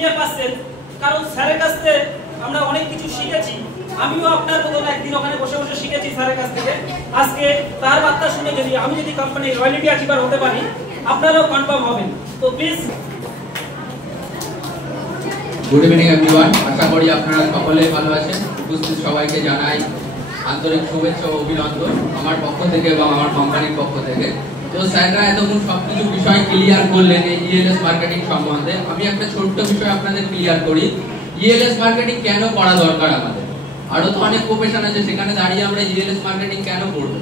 ফিরে পাচ্ছেন, কারণ স্যারের কাছ থেকে আমরা অনেক কিছু শিখেছি। আমিও আপনার মতন একদিন ওখানে বসে বসে শিখেছি স্যারের কাছ থেকে। আজকে তার বার্তা শুনে আমি যদি কোম্পানির রয়্যালিটি অ্যাচিভার হতে পারি, আপনারাও কনফার্ম হবেন। তো প্লিজ। গুড ইভিনিং এভরিওয়ান, আশা করি আপনারা সকলে ভালো আছেন। উপস্থিত সবাইকে জানাই আন্তরিক শুভেচ্ছা ও অভিনন্দন আমার পক্ষ থেকে এবং আমার কোম্পানির পক্ষ থেকে। তো স্যাররা এতক্ষণ সবকিছু বিষয় ক্লিয়ার করলেন এই ইএলএস মার্কেটিং সম্বন্ধে। আমি একটা ছোট্ট বিষয় আপনাদের ক্লিয়ার করি, ইএলএস মার্কেটিং কেন করা দরকার আমাদের। আরো তো অনেক প্রফেশন আছে, সেখানে দাঁড়িয়ে আমরা ইএলএস মার্কেটিং কেন করব?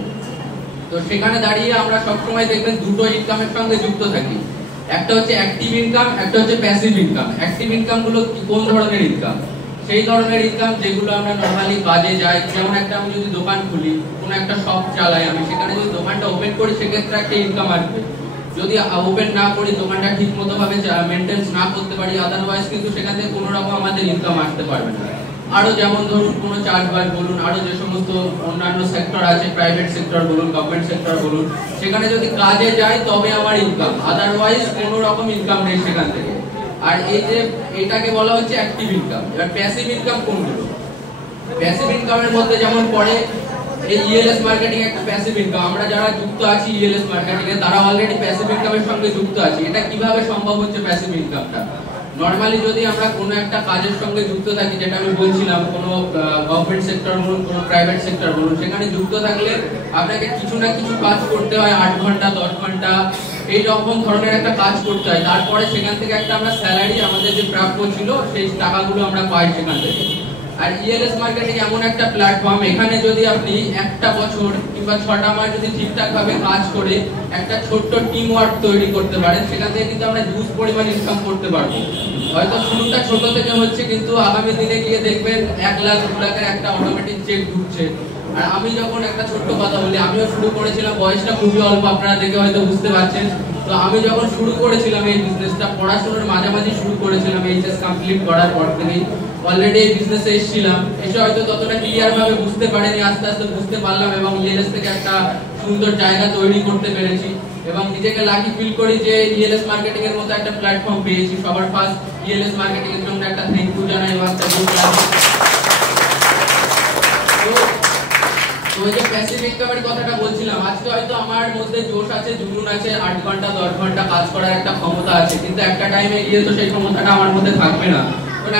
তো সেখানে দাঁড়িয়ে আমরা সবসময় দেখবেন দুটো ইনকামের সঙ্গে যুক্ত থাকি। একটা হচ্ছে অ্যাক্টিভ ইনকাম, একটা হচ্ছে প্যাসিভ ইনকাম। অ্যাক্টিভ ইনকাম গুলো কোন ধরনের ইনকাম? সেই ধরনের ইনকাম যেগুলো আমরা নরমালি কাজে যাই, যেমন একটা আমি যদি দোকান খুলি, কোনো একটা শপ চালাই, আমি সেখানে যদি দোকানটা ওপেন করি সেক্ষেত্রে একটা ইনকাম আসবে। যদি ওপেন না করি, দোকানটা ঠিক মতো ভাবে মেইনটেনেন্স না করতে পারি, আদারওয়াইজ কিন্তু সেখান থেকে কোনো রকম আমাদের ইনকাম আসতে পারবে না। আরো যেমন ধরুন কোনো চাষবাস বলুন, আরো যে সমস্ত অন্যান্য সেক্টর আছে, প্রাইভেট সেক্টর বলুন, গভর্নমেন্ট সেক্টর বলুন, সেখানে যদি কাজে যাই তবে আমার ইনকাম, আদারওয়াইজ কোনো রকম ইনকাম নেই সেখান থেকে। আর এই যে এটাকে বলা হচ্ছে অ্যাক্টিভ ইনকাম। এবার প্যাসিভ ইনকাম কোনগুলো? প্যাসিভ ইনকামের মধ্যে যেমন পড়ে এই ইএলএস মার্কেটিং একটা প্যাসিভ ইনকাম। আমরা যারা যুক্ত আছি ইএলএস মার্কেটিং এ তারা অলরেডি প্যাসিভ ইনকামের সঙ্গে যুক্ত আছি। এটা কিভাবে সম্ভব হচ্ছে প্যাসিভ ইনকামটা? নরমালি যদি আমরা কোনো একটা কাজের সঙ্গে যুক্ত থাকি, যেটা আমি বলছিলাম, কোনো গভর্নমেন্ট সেক্টর বলুন, কোনো প্রাইভেট সেক্টর বলুন, সেখানে যুক্ত থাকলে আপনাকে কিছু না কিছু কাজ করতে হয়, 8 ঘন্টা 10 ঘন্টা এই রকম ধরনের একটা কাজ করতে হয়। তারপরে সেখান থেকে একটা আমরা স্যালারি, আমাদের যে প্রাপ্য ছিল সেই টাকাগুলো আমরা পাই সেখান থেকে। আর ইএলএস মার্কেটিং এমন একটা প্ল্যাটফর্ম, এখানে যদি আপনি একটা বছর কিংবা 6টা মাস যদি ঠিকঠাক ভাবে কাজ করে একটা ছোট্ট টিম ওয়ার্ক তৈরি করতে পারেন, সেখান থেকে কিন্তু আমরা হিউজ পরিমাণ ইনকাম করতে পারবো। হয়তো শুরুটা ছোট থেকে হচ্ছে, কিন্তু আগামী দিনে গিয়ে দেখবেন 1 লাখ 2 লাখের একটা অটোমেটিক চেক ঢুকছে। আর আমি যখন একটা ছোট্ট কথা বলি, আমিও শুরু করেছিলাম, বয়সটা খুবই অল্প, আপনারা দেখে হয়তো বুঝতে পারছেন। তো আমি যখন শুরু করেছিলাম এই বিজনেসটা, পড়াশোনার মাঝামাঝি শুরু করেছিলাম, এইচএস কমপ্লিট করার পর থেকেই অলরেডি এই বিজনেসে এসেছিলাম। এসে হয়তো ততটা ক্লিয়ার ভাবে বুঝতে পারিনি, আস্তে আস্তে বুঝতে পারলাম এবং ইএলএস থেকে একটা সুন্দর জায়গা তৈরি করতে পেরেছি এবং নিজেকে লাকি ফিল করি যে ইএলএস মার্কেটিং এর মতো একটা প্ল্যাটফর্ম পেয়েছি। সবার ফার্স্ট ইএলএস মার্কেটিং এর জন্য একটা থ্যাংক ইউ জানাই এবং একটা গুড লাক। তো এই যে প্যাসিভ ইনকামের কথাটা বলছিলাম, আজকে হয়তো আমার মধ্যে জোশ আছে, জুনুন আছে, 8 ঘন্টা 10 ঘন্টা কাজ করার একটা ক্ষমতা আছে, কিন্তু একটা টাইমে গিয়ে তো সেই ক্ষমতাটা আমার মধ্যে থাকবে না।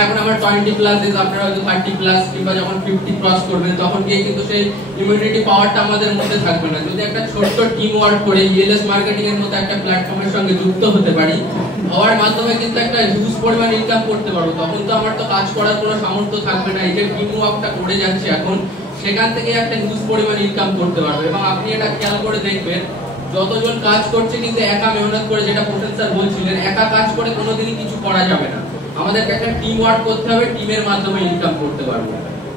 এখন আমার 20 প্লাস এজ, আপনারা হয়তো 30 প্লাস কিংবা যখন 50 ক্রস করবেন তখন গিয়ে কিন্তু সেই ইমিউনিটি পাওয়ারটা আমাদের মধ্যে থাকবে না। যদি একটা ছোট্ট টিম ওয়ার্ক করে ইএলএস মার্কেটিং এর মতো একটা প্ল্যাটফর্মের সঙ্গে যুক্ত হতে পারি, হওয়ার মাধ্যমে কিন্তু একটা হিউজ পরিমাণ ইনকাম করতে পারবো। তখন তো আমার তো কাজ করার কোনো সামর্থ্য থাকবে না, এই যে টিম ওয়ার্কটা করে যাচ্ছে এখন, সেখান থেকে একটা হিউজ পরিমাণ ইনকাম করতে পারবো। এবং আপনি এটা খেয়াল করে দেখবেন, যতজন কাজ করছে কিন্তু একা মেহনত করে, যেটা প্রফেসর বলছিলেন, একা কাজ করে কোনোদিনই কিছু করা যাবে না। আমাদেরকে একটা টিম ওয়ার্ক করতে হবে, টিমের মাধ্যমে ইনকাম করতে পারবো।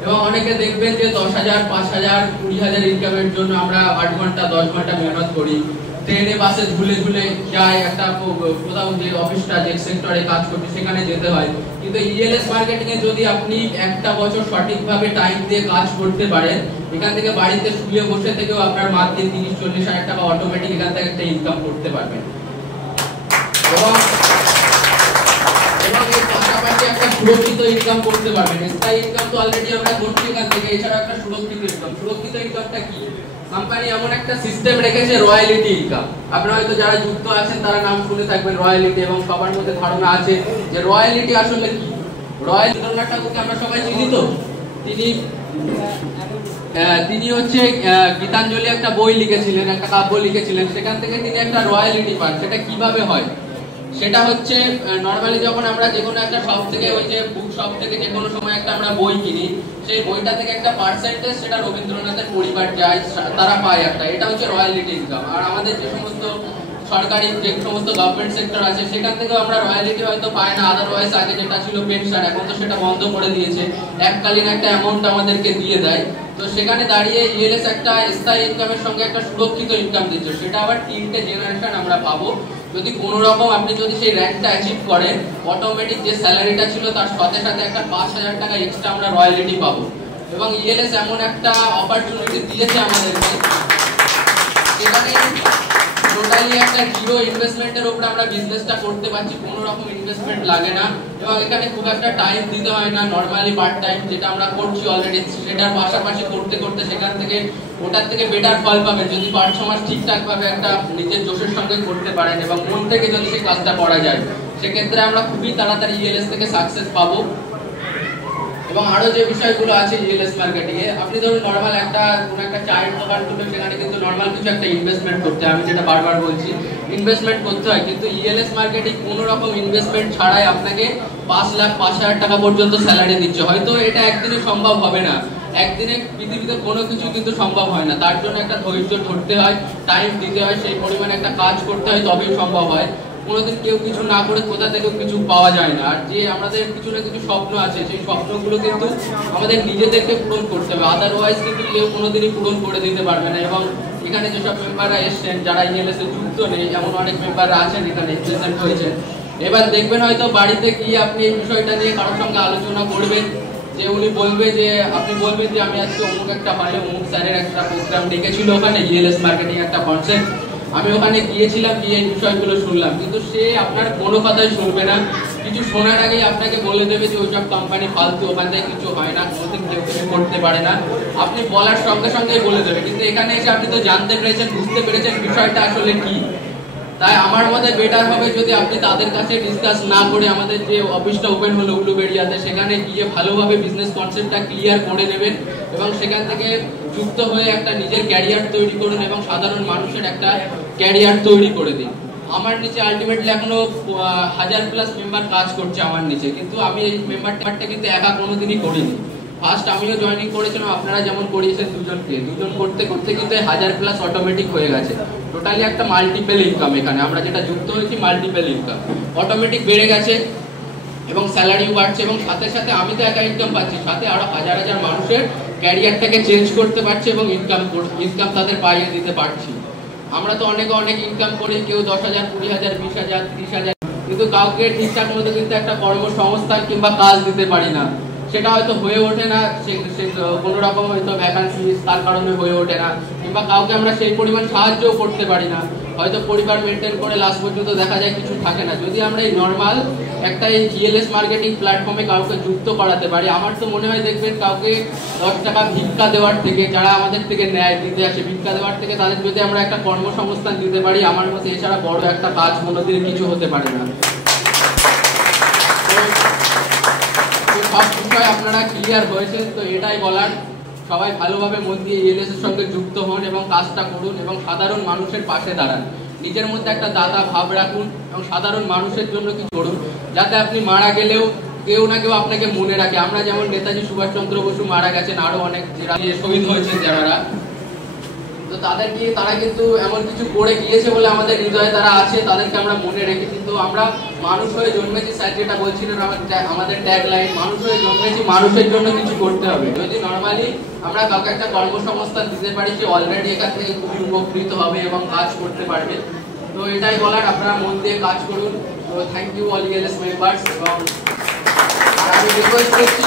এবং অনেকে দেখবেন যে 10,000 5,000 20,000 ইনকামের জন্য আমরা 8 ঘন্টা 10 ঘন্টা মেহনত করি, ট্রেনে বাসে ঝুলে ঝুলে যায়, একটা কোথাও যে অফিসটা যে সেক্টরে কাজ করছে সেখানে যেতে হয়। কিন্তু ইএলএস মার্কেটিং এ যদি আপনি একটা বছর সঠিকভাবে টাইম দিয়ে কাজ করতে পারেন, এখান থেকে বাড়িতে শুয়ে বসে থেকেও আপনার মাসে 30-40 হাজার টাকা অটোমেটিক এখান থেকে একটা ইনকাম করতে পারবেন। এবং এর পাশাপাশি একটা সুরক্ষিত ইনকাম করতে পারবেন। স্থায়ী ইনকাম তো অলরেডি আমরা করছি এখান থেকে, এছাড়া একটা সুরক্ষিত ইনকাম। সুরক্ষিত ইনকামটা কি? কোম্পানি এমন একটা সিস্টেম রেখেছে রয়্যালিটি ইনকাম। আপনারা হয়তো যারা যুক্ত আছেন তারা নাম শুনে থাকবেন রয়্যালিটি, এবং সবার মধ্যে ধারণা আছে যে রয়্যালিটি আসলে কি। রবীন্দ্রনাথ ঠাকুরকে আমরা সবাই চিনি তো, তিনি হচ্ছে গীতাঞ্জলি একটা বই লিখেছিলেন, একটা কাব্য লিখেছিলেন, সেখান থেকে তিনি একটা রয়্যালিটি পান। সেটা কিভাবে হয়? সেটা হচ্ছে নরমালি যখন আমরা যে কোনো একটা শপ থেকে, ওই যে বুক শপ থেকে যে কোনো সময় একটা আমরা বই কিনি, সেই বইটা থেকে একটা পার্সেন্টেজ সেটা রবীন্দ্রনাথের পরিবার যায়, তারা পায় একটা, এটা হচ্ছে রয়্যালিটি ইনকাম। আর আমাদের যে সমস্ত সরকারি যে সমস্ত গভর্নমেন্ট সেক্টর আছে সেখান থেকেও আমরা রয়্যালিটি হয়তো পাই না, আদারওয়াইজ আগে যেটা ছিল পেনশন, এখন তো সেটা বন্ধ করে দিয়েছে, এককালীন একটা অ্যামাউন্ট আমাদেরকে দিয়ে দেয়। তো সেখানে দাঁড়িয়ে ইএলএস একটা স্থায়ী ইনকামের সঙ্গে একটা সুরক্ষিত ইনকাম দিচ্ছে, সেটা আবার 3টে জেনারেশন আমরা পাবো। যদি কোনো রকম আপনি যদি সেই র্যাঙ্কটা অ্যাচিভ করেন, অটোমেটিক যে স্যালারিটা ছিল তার সাথে সাথে একটা 5,000 টাকা এক্সট্রা আমরা রয়্যালিটি পাবো। এবং ইএলএস এমন একটা অপরচুনিটি দিয়েছে আমাদেরকে, সেখানে টোটালি একটা জিরো ইনভেস্টমেন্টের উপর আমরা বিজনেসটা করতে পারছি, কোনো রকম ইনভেস্টমেন্ট লাগে না এবং এখানে খুব একটা টাইম দিতে হয় না। নর্মালি পার্ট টাইম যেটা আমরা করছি অলরেডি, সেটার পাশাপাশি করতে করতে সেখান থেকে ওটার থেকে বেটার ফল পাবেন যদি 5-6 মাস ঠিকঠাক ভাবে একটা নিজের জোশের সঙ্গে করতে পারেন এবং মন থেকে যদি সেই কাজটা করা যায়, সেক্ষেত্রে আমরা খুবই তাড়াতাড়ি ইএলএস থেকে সাকসেস পাবো। এবং আরো যে বিষয়গুলো আছে ইএলএস মার্কেটিং এ, আপনি ধরুন নরমাল কোনো একটা চায়ের দোকান খুলে সেখানে কিন্তু নরমাল কিছু একটা ইনভেস্টমেন্ট করতে হয়, আমি যেটা বারবার বলছি ইনভেস্টমেন্ট করতে হয়, কিন্তু ইএলএস মার্কেটিং কোনো রকম ইনভেস্টমেন্ট ছাড়াই আপনাকে 5,05,000 টাকা পর্যন্ত স্যালারি দিচ্ছে। হয়তো এটা একদিনে সম্ভব হবে না, একদিনে পৃথিবীতে কোনো কিছু কিন্তু সম্ভব হয় না, তার জন্য একটা ধৈর্য ধরতে হয়, টাইম দিতে হয়, সেই পরিমাণে একটা কাজ করতে হয়, তবেই সম্ভব হয়। কোনোদিন কেউ কিছু না করে কোথা থেকেও কিছু পাওয়া যায় না। আর যে আমাদের কিছু না কিছু স্বপ্ন আছে, সেই স্বপ্নগুলো কিন্তু আমাদের নিজেদেরকে পূরণ করতে হবে, আদারওয়াইজ কিন্তু কেউ কোনোদিনই পূরণ করে দিতে পারবে না। এবং এখানে যেসব মেম্বাররা এসছেন যারা ইএলএস এ যুক্ত নেই, এমন অনেক মেম্বাররা আছেন এখানে প্রেজেন্ট হয়েছেন। এবার দেখবেন হয়তো বাড়িতে গিয়ে আপনি এই বিষয়টা নিয়ে কারোর সঙ্গে আলোচনা করবেন, যে উনি বলবে যে আপনি বলবেন যে আমি আজকে অমুক একটা হলে অমুক স্যারের একটা প্রোগ্রাম ডেকেছিল ওখানে ইএলএস মার্কেটিং একটা কনসেপ্ট, আমি ওখানে গিয়েছিলাম, গিয়ে এই বিষয়গুলো শুনলাম, কিন্তু সে আপনার কোনো কথাই শুনবে না। কিছু শোনার আগেই আপনাকে বলে দেবে যে ওইসব কোম্পানি ফালতু, ওখান থেকে কিছু হয় না, কোনোদিন কেউ কিছু করতে পারে না, আপনি বলার সঙ্গে সঙ্গেই বলে দেবে। কিন্তু এখানে এসে আপনি তো জানতে পেরেছেন, বুঝতে পেরেছেন বিষয়টা আসলে কি। তাই আমার মতে বেটার হবে যদি আপনি তাদের কাছে ডিসকাস না করে আমাদের যে অফিসটা ওপেন হলো উলুবেড়িয়াতে, সেখানে গিয়ে ভালোভাবে বিজনেস কনসেপ্টটা ক্লিয়ার করে নেবেন এবং সেখান থেকে যুক্ত হয়ে একটা নিজের ক্যারিয়ার তৈরি করুন এবং সাধারণ মানুষের একটা ক্যারিয়ার তৈরি করে দিন। আমার নিচে আলটিমেটলি এখনো 1000+ মেম্বার কাজ করছে আমার নিচে, কিন্তু আমি এই মেম্বারটা কিন্তু একা কোনোদিনই করিনি। ফার্স্ট আমিও জয়েনিং করেছিলাম, আপনারা যেমন করিয়েছেন দুজন করতে করতে কিন্তু 1000+ অটোমেটিক হয়ে গেছে। টোটালি একটা মাল্টিপল ইনকাম, এখানে আমরা যেটা যুক্ত হয়েছি মাল্টিপল ইনকাম অটোমেটিক বেড়ে গেছে এবং স্যালারিও বাড়ছে এবং সাথে সাথে আমি তো একা ইনকাম পাচ্ছি, সাথে আরো হাজার হাজার মানুষের ক্যারিয়ারটাকে চেঞ্জ করতে পারছি এবং ইনকাম তাদের পাইয়ে দিতে পারছি। আমরা তো অনেক ইনকাম করি, কেউ 10,000, 20,000, 20,000, 30,000, কিন্তু কাউকে ঠিকঠাক মতো কিন্তু একটা কর্মসংস্থান কিংবা কাজ দিতে পারি না, সেটা হয়তো হয়ে ওঠে না, কোনো রকম হয়তো ভ্যাকান্সি তার কারণে হয়ে ওঠে না, কিংবা কাউকে আমরা সেই পরিমাণ সাহায্যও করতে পারি না, হয়তো পরিবার মেনটেন করে লাস্ট পর্যন্ত দেখা যায় কিছু থাকে না। যদি আমরা এই নর্মাল একটা এই ইএলএস মার্কেটিং প্ল্যাটফর্মে কাউকে যুক্ত করাতে পারি, আমার তো মনে হয় দেখবেন কাউকে 10 টাকা ভিক্ষা দেওয়ার থেকে, যারা আমাদের থেকে ন্যায় দিতে আসে ভিক্ষা দেওয়ার থেকে, তাদের যদি আমরা একটা কর্মসংস্থান দিতে পারি, আমার মতে এছাড়া বড় একটা কাজ কোনোদিন কিছু হতে পারে না। সব বিষয় আপনারা ক্লিয়ার হয়েছেন, তো এটাই বলার, সবাই ভালোভাবে মন দিয়ে ইএলএস এর সঙ্গে যুক্ত হন এবং কাজটা করুন এবং সাধারণ মানুষের পাশে দাঁড়ান, নিজের মধ্যে একটা দাতা ভাব রাখুন এবং সাধারণ মানুষের জন্য কিছু করুন, যাতে আপনি মারা গেলেও কেউ না কেউ আপনাকে মনে রাখে। আমরা যেমন নেতাজি সুভাষচন্দ্র বসু মারা গেছেন, আরো অনেক শহীদ হয়েছেন যারা, তো তারা কিন্তু এমন কিছু করে গিয়েছে বলে আমাদের হৃদয়ে তারা আছে, তাদেরকে আমরা মনে রেখেছি। তো আমরা মানুষ হয়ে জন্মেছি, স্যার যেটা বলছিলেন আমাদের ট্যাগ লাইন, মানুষ হয়ে জন্মেছি, মানুষের জন্য কিছু করতে হবে। যদি নর্মালি আমরা কাউকে একটা কর্মসংস্থান দিতে পারি, সে অলরেডি এখান থেকে খুবই উপকৃত হবে এবং কাজ করতে পারবে। তো এটাই বলার, আপনারা মন দিয়ে কাজ করুন। তো thank you all ELS members. এবং আমি রিকোয়েস্ট করছি